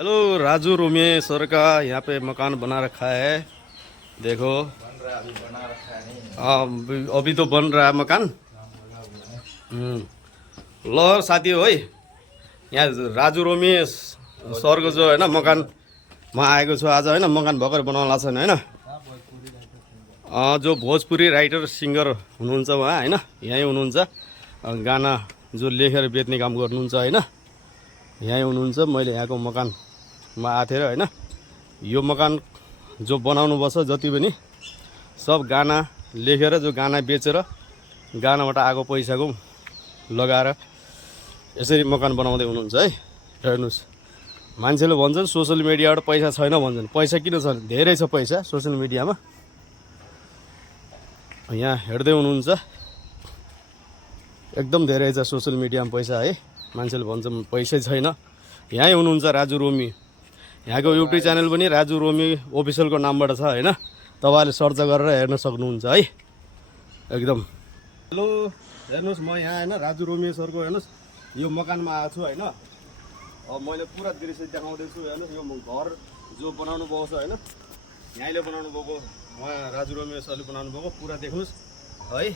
Hello Raju रोमे sir का यहाँ pay मकान बना रखा है। देखो बन रहा है, अभी बना रखा है नहीं। अभी तो बन रहा है मकान। ल साथी हो है यहाँ राजू रोमे सरको जो होइन मकानमा आएको छु आज होइन। मकान भर्खर बनाउला छैन होइन। जो भोजपुरी राइटर सिङ्गर हुनुहुन्छ उहाँ होइन, यहीँ हुनुहुन्छ। गाना जो लेखेर बेच्ने काम गर्नुहुन्छ होइन, यहीँ हुनुहुन्छ। मैले यहाँको मकानमा आएको थिएँ होइन। यो मकान जो बनाउनु पर्छ जति पनि सब गाना लेखेर जो गाना बेचेर गानाबाट आएको पैसाको लगाएर यसरी मकान बनाउँदै हुनुहुन्छ है। हेर्नुहोस्, मान्छेले भन्छन् सोसियल मिडियाबाट पैसा छैन भन्छन्। पैसा किन छैन? धेरै छ पैसा सोसियल मिडियामा। यहाँ हेर्दै हुनुहुन्छ, एकदम धेरै छ सोसियल मिडियामा पैसा है। मान्छेले भन्छ पैसै छैन। यहीँ हुनुहुन्छ राजु रोमी। यहाँको युट्युब च्यानल पनि राजु रोमी अफिसियलको नामबाट छ होइन। तपाईँले सर्च गरेर हेर्न सक्नुहुन्छ है। एकदम हेलो, हेर्नुहोस् म यहाँ होइन राजु रोमी सरको हेर्नुहोस् यो मकानमा आएको छु होइन। अब मैले पुरा दृश्य देखाउँदैछु। हेर्नुहोस् यो घर जो बनाउनु भएको छ होइन, यहाँले बनाउनु भएको, उहाँ राजु रोमी सरले बनाउनु भएको पुरा देख्नुहोस् है।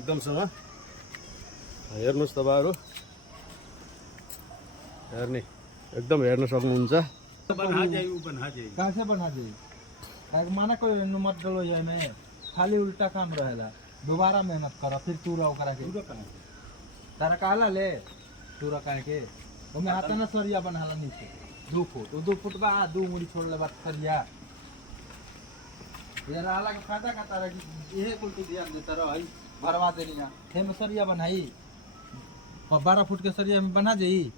एकदमसँग हेर्नुहोस्, तपाईँहरू हेर्ने एकदम हेर्न सक्नुहुन्छ। कैसे बना दे? माना कोई मत डलो जाए में, खाली उल्टा काम रहेला। दोबारा मेहनत करो, फिर तू रहो करा के तारा काला ले तू रखा के तो मैं हाथ ना सरिया बनाला नीचे 2 फुट बा 2 मुड़ी छोड़ ले बात सरिया ये आला का फायदा का तारा ये कुल तो ध्यान देता रहो भाई। भरवा देनी ना थे में सरिया बनाई 12 फुट के सरिया में बना जाई।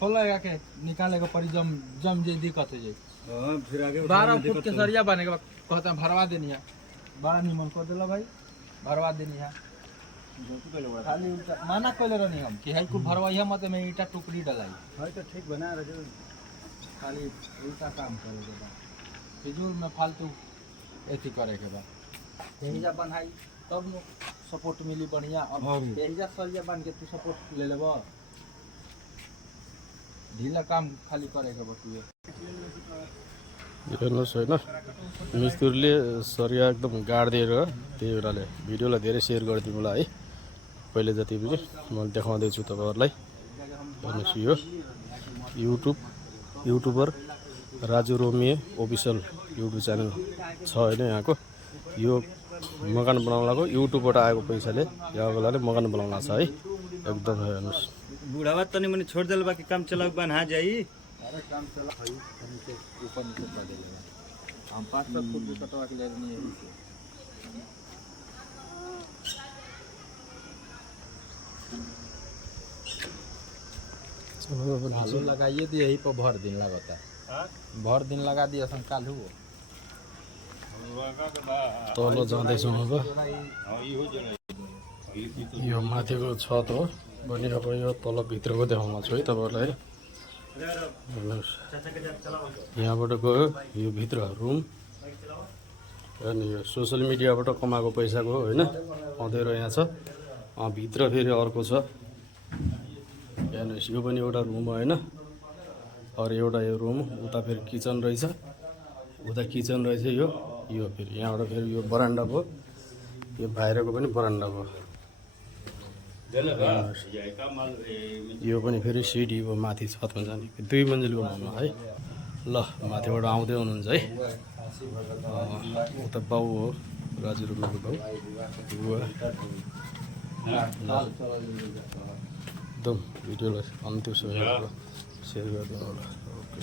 खोलेगा के निकालेगा पड़ी जम जे दिक्कत हो जाए। फिर आगे 12 फुट के सरिया बनेगा कहते हैं भरवा देनी है। बड़ा निमन कर देला भाई, भरवा देनी है। खाली उल्टा माना कोले रहनी हम कि है को भरवाइया मत में ईटा टुकड़ी डलाई है तो ठीक बना रहे। खाली उल्टा काम करे के बाद फिजूल में फालतू एथी करे के बाद तेजा बनाई तब नो सपोर्ट मिली बढ़िया। अब तेजा सरिया बन के तू सपोर्ट ले लेबो, ढीला काम खाली करे के बतुए। हेर्नुहोस् होइन, मिस्त्रीले सरिया एकदम गाडिदिएर त्यही बेलाले भिडियोलाई धेरै सेयर गरिदिनु होला है। पहिले जति पनि मैले देखाउँदैछु तपाईँहरूलाई। हेर्नुहोस् यो युट्युबर राजु रोमी अफिसियल युट्युब च्यानल छ होइन यहाँको। यो मकान बनाउनको युट्युबबाट आएको पैसाले यहाँको लागि मकान बनाउनु छ है। एकदम हेर्नुहोस्, बुढ़ावा तनी मनी छोड़ देल बाकी काम चलाक बना जाई। अरे काम चला भाई नीचे ऊपर नीचे कर देगा। हम 500 फुट भी कटवा के ले नहीं है। आलू लगाइए दिए यही पर भर दिन लगता है। भर दिन लगा दिया संकाल हुआ तल जाँदैछौँ अब। यो माथिको छत हो भने अब यो तल भित्रको देखाउन छु है तपाईँहरूलाई। हेर्नुहोस्, यहाँबाट गयो यो भित्र रुम अनि यो सोसियल मिडियाबाट कमाएको पैसाको होइन अँधेरो यहाँ छ। भित्र फेरि अर्को छ। हेर्नुहोस् यो पनि एउटा रुम होइन। अरू एउटा यो रुम उता फेरि किचन रहेछ। उता किचन रहेछ यो फेरि यहाँबाट फेरि यो बरान्डा भयो। यो बाहिरको पनि बरान्डा भयो। यो पनि फेरि सिडी हो माथि छतमा जाने 2 मन्जिलको भवनमा है। ल माथिबाट आउँदै हुनुहुन्छ है। उता बाउ हो राजु रोमीको बाउ। एकदम भिडियोलाई अन्त्य सेयर गरिदिनु होला। ओके।